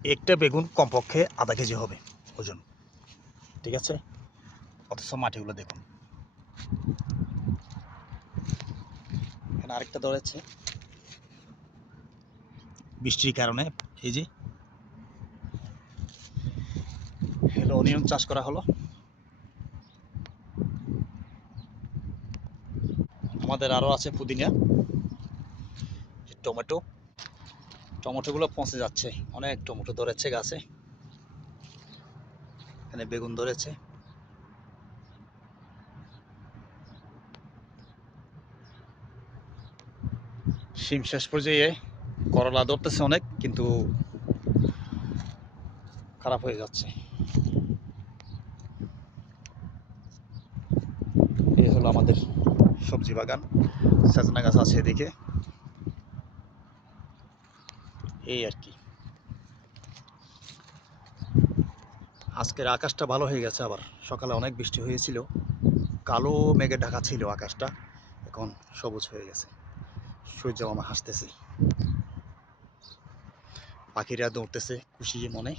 একটা বেগুন কমপক্ষে আধা কেজি হবে ওজন, ঠিক আছে? অথচ মাটিগুলো দেখুন। এখানে আরেকটা ধরেছে বৃষ্টির কারণে। এই যে হলো অনিয়ন চাষ করা হলো। আমাদের আরও আছে পুদিনা, টমেটো। টমেটোগুলো পচে যাচ্ছে, অনেক টমেটো ধরেছে গাছে। এখানে বেগুন ধরেছে। শিম শেষ পর্যায়ে, করলা ধরতেছে অনেক, কিন্তু খারাপ হয়ে যাচ্ছে। এই হলো আমাদের সবজি বাগান, সজনা গাছ আছে এদিকে। এই আর কি। আজকের আকাশটা ভালো হয়ে গেছে, আবার সকালে অনেক বৃষ্টি হয়েছিল, কালো মেঘে ঢাকা ছিল আকাশটা, এখন সবুজ হয়ে গেছে। সূর্য মামা হাসতেছে, পাখিরা দৌড়তেছে খুশি মনে।